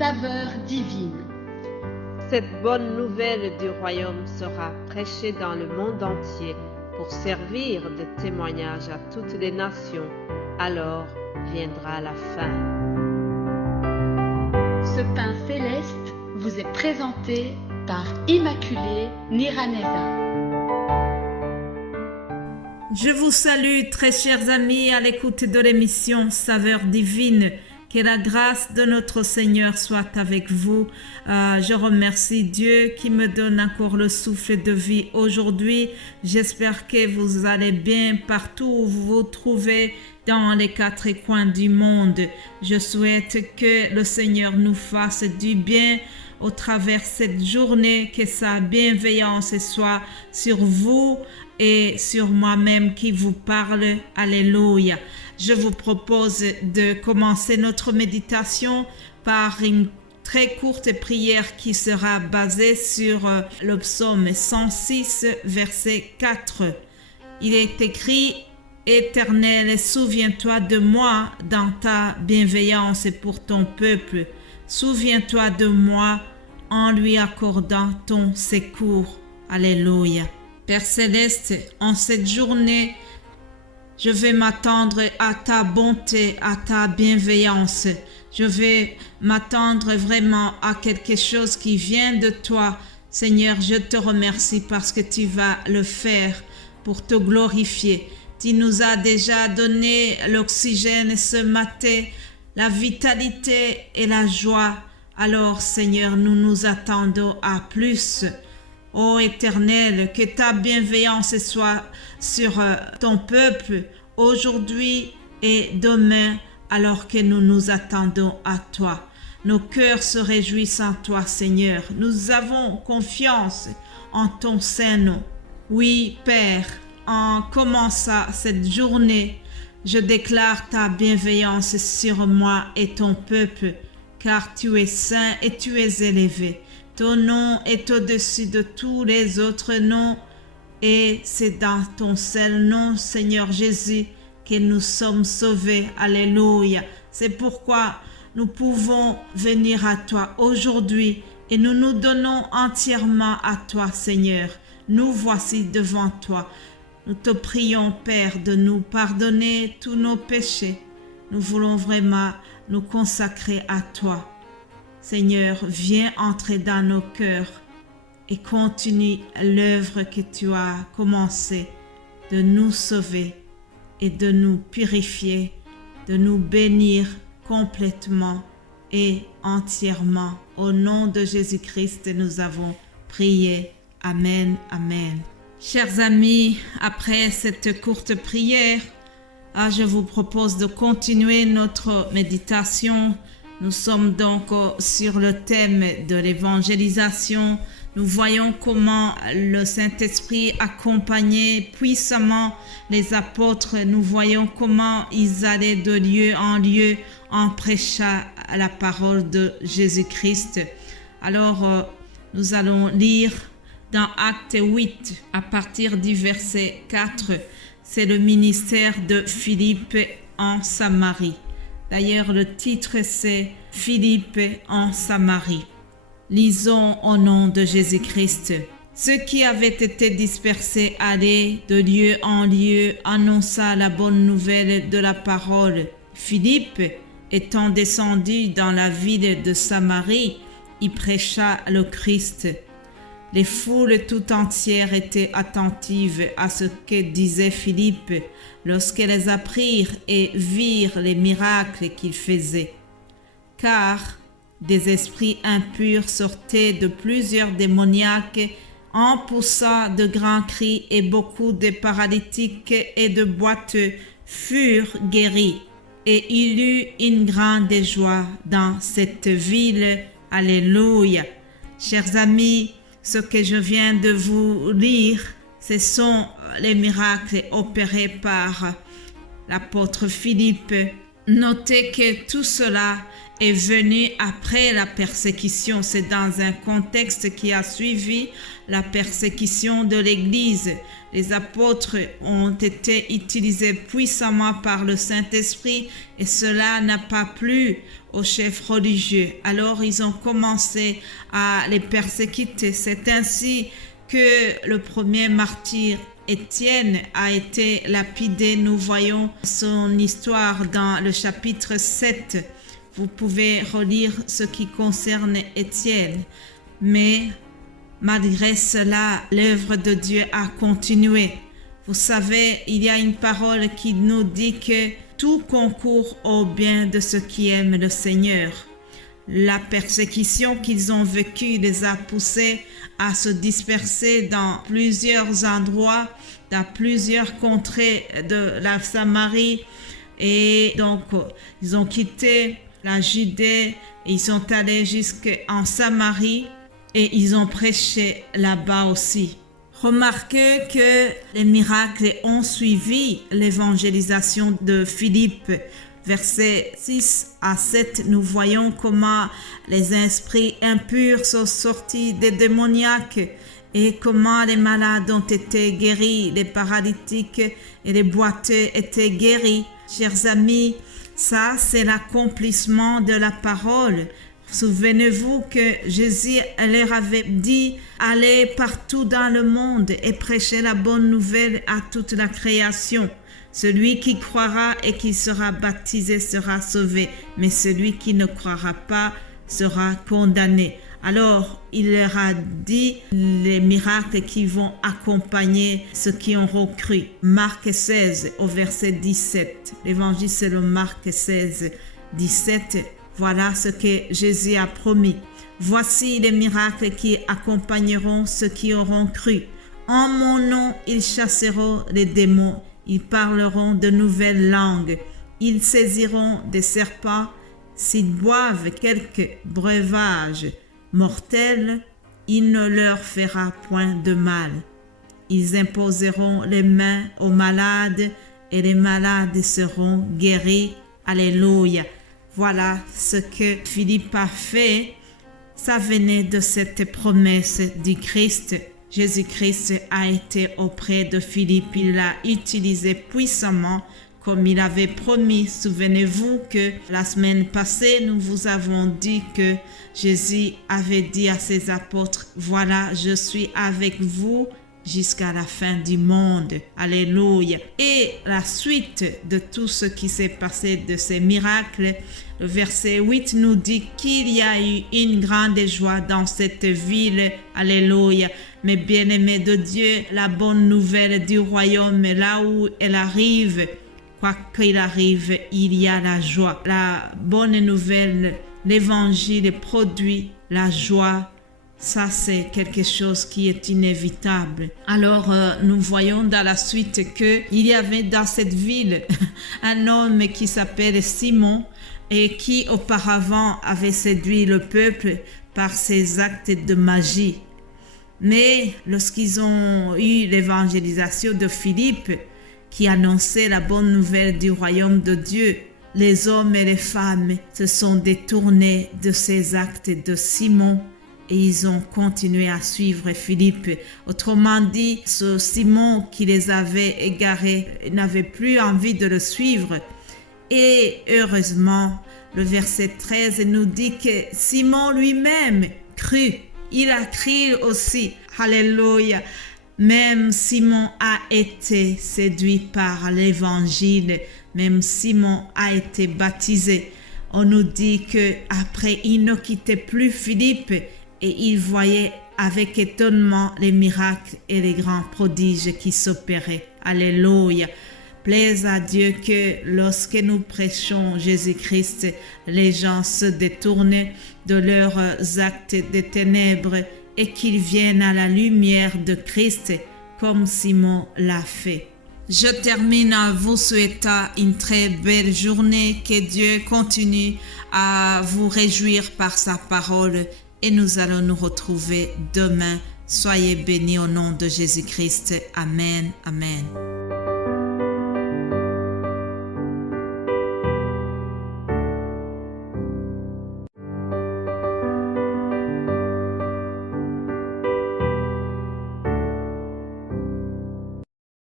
saveur divine. Cette bonne nouvelle du royaume sera prêchée dans le monde entier pour servir de témoignage à toutes les nations. Alors viendra la fin. Ce pain céleste vous est présenté par Immaculée Niraneza. Je vous salue, très chers amis, à l'écoute de l'émission Saveur divine. Que la grâce de notre Seigneur soit avec vous. Je remercie Dieu qui me donne encore le souffle de vie aujourd'hui. J'espère que vous allez bien partout où vous vous trouvez dans les quatre coins du monde. Je souhaite que le Seigneur nous fasse du bien au travers de cette journée, que sa bienveillance soit sur vous et sur moi-même qui vous parle. Alléluia. Je vous propose de commencer notre méditation par une très courte prière qui sera basée sur le psaume 106, verset 4. Il est écrit: Éternel, souviens-toi de moi dans ta bienveillance pour ton peuple. Souviens-toi de moi en lui accordant ton secours. Alléluia. Père Céleste, en cette journée, je vais m'attendre à ta bonté, à ta bienveillance. Je vais m'attendre vraiment à quelque chose qui vient de toi. Seigneur, je te remercie parce que tu vas le faire pour te glorifier. Tu nous as déjà donné l'oxygène ce matin, la vitalité et la joie. Alors, Seigneur, nous nous attendons à plus. Ô Éternel, que ta bienveillance soit sur ton peuple aujourd'hui et demain, alors que nous nous attendons à toi. Nos cœurs se réjouissent en toi, Seigneur. Nous avons confiance en ton Saint-Nom. Oui, Père, en commençant cette journée, je déclare ta bienveillance sur moi et ton peuple, car tu es saint et tu es élevé. Ton nom est au-dessus de tous les autres noms et c'est dans ton seul nom, Seigneur Jésus, que nous sommes sauvés. Alléluia. C'est pourquoi nous pouvons venir à toi aujourd'hui et nous nous donnons entièrement à toi, Seigneur. Nous voici devant toi. Nous te prions, Père, de nous pardonner tous nos péchés. Nous voulons vraiment nous consacrer à toi. Seigneur, viens entrer dans nos cœurs et continue l'œuvre que tu as commencée de nous sauver et de nous purifier, de nous bénir complètement et entièrement. Au nom de Jésus-Christ, nous avons prié. Amen, amen. Chers amis, après cette courte prière, je vous propose de continuer notre méditation. Nous sommes donc sur le thème de l'évangélisation. Nous voyons comment le Saint-Esprit accompagnait puissamment les apôtres. Nous voyons comment ils allaient de lieu en lieu en prêchant la parole de Jésus-Christ. Alors, nous allons lire dans Acte 8, à partir du verset 4. C'est le ministère de Philippe en Samarie. D'ailleurs, le titre, c'est « Philippe en Samarie ». Lisons au nom de Jésus-Christ. Ceux qui avaient été dispersés allaient de lieu en lieu, annonça la bonne nouvelle de la parole. Philippe, étant descendu dans la ville de Samarie, y prêcha le Christ. Les foules tout entières étaient attentives à ce que disait Philippe lorsqu'elles apprirent et virent les miracles qu'il faisait. Car des esprits impurs sortaient de plusieurs démoniaques en poussant de grands cris et beaucoup de paralytiques et de boiteux furent guéris. Et il eut une grande joie dans cette ville. Alléluia. Chers amis, ce que je viens de vous lire, ce sont les miracles opérés par l'apôtre Philippe notez que tout cela est venu après la persécution. C'est dans un contexte qui a suivi la persécution de l'Église. Les apôtres ont été utilisés puissamment par le Saint-Esprit et cela n'a pas plu aux chefs religieux. Alors ils ont commencé à les persécuter. C'est ainsi que le premier martyr Étienne a été lapidé. Nous voyons son histoire dans le chapitre 7. Vous pouvez relire ce qui concerne Étienne. Mais malgré cela, l'œuvre de Dieu a continué. Vous savez, il y a une parole qui nous dit que tout concourt au bien de ceux qui aiment le Seigneur. La persécution qu'ils ont vécue les a poussés à se disperser dans plusieurs endroits, dans plusieurs contrées de la Samarie. Et donc, ils ont quitté la Judée, et ils sont allés jusqu'en Samarie et ils ont prêché là-bas aussi. Remarquez que les miracles ont suivi l'évangélisation de Philippe. Versets 6 à 7, nous voyons comment les esprits impurs sont sortis des démoniaques et comment les malades ont été guéris, les paralytiques et les boiteux étaient guéris. Chers amis, ça c'est l'accomplissement de la parole. Souvenez-vous que Jésus leur avait dit « Allez partout dans le monde et prêchez la bonne nouvelle à toute la création. Celui qui croira et qui sera baptisé sera sauvé, mais celui qui ne croira pas sera condamné. » Alors, il leur a dit les miracles qui vont accompagner ceux qui auront cru. Marc 16 au verset 17. L'évangile selon Marc 16, 17. Voilà ce que Jésus a promis. Voici les miracles qui accompagneront ceux qui auront cru. En mon nom, ils chasseront les démons. Ils parleront de nouvelles langues. Ils saisiront des serpents. S'ils boivent quelque breuvage mortel, il ne leur fera point de mal. Ils imposeront les mains aux malades et les malades seront guéris. Alléluia. Voilà ce que Philippe a fait. Ça venait de cette promesse du Christ. Jésus-Christ a été auprès de Philippe. Il l'a utilisé puissamment comme il avait promis. Souvenez-vous que la semaine passée, nous vous avons dit que Jésus avait dit à ses apôtres, « Voilà, je suis avec vous jusqu'à la fin du monde. » Alléluia. Et la suite de tout ce qui s'est passé, de ces miracles, le verset 8 nous dit qu'il y a eu une grande joie dans cette ville. Alléluia. Mais bien-aimés de Dieu, la bonne nouvelle du royaume, là où elle arrive, quoi qu'il arrive, il y a la joie. La bonne nouvelle, l'évangile produit la joie. Ça, c'est quelque chose qui est inévitable. Alors, nous voyons dans la suite qu'il y avait dans cette ville un homme qui s'appelle Simon et qui auparavant avait séduit le peuple par ses actes de magie. Mais lorsqu'ils ont eu l'évangélisation de Philippe, qui annonçait la bonne nouvelle du royaume de Dieu, les hommes et les femmes se sont détournés de ces actes de Simon et ils ont continué à suivre Philippe. Autrement dit, ce Simon qui les avait égarés n'avait plus envie de le suivre. Et heureusement, le verset 13 nous dit que Simon lui-même crut. Il a cru aussi. Alléluia. Même Simon a été séduit par l'évangile. Même Simon a été baptisé. On nous dit que après il ne quittait plus Philippe et il voyait avec étonnement les miracles et les grands prodiges qui s'opéraient. Alléluia. Plaise à Dieu que lorsque nous prêchons Jésus-Christ, les gens se détournent de leurs actes de ténèbres et qu'ils viennent à la lumière de Christ comme Simon l'a fait. Je termine en vous souhaitant une très belle journée. Que Dieu continue à vous réjouir par sa parole et nous allons nous retrouver demain. Soyez bénis au nom de Jésus-Christ. Amen. Amen.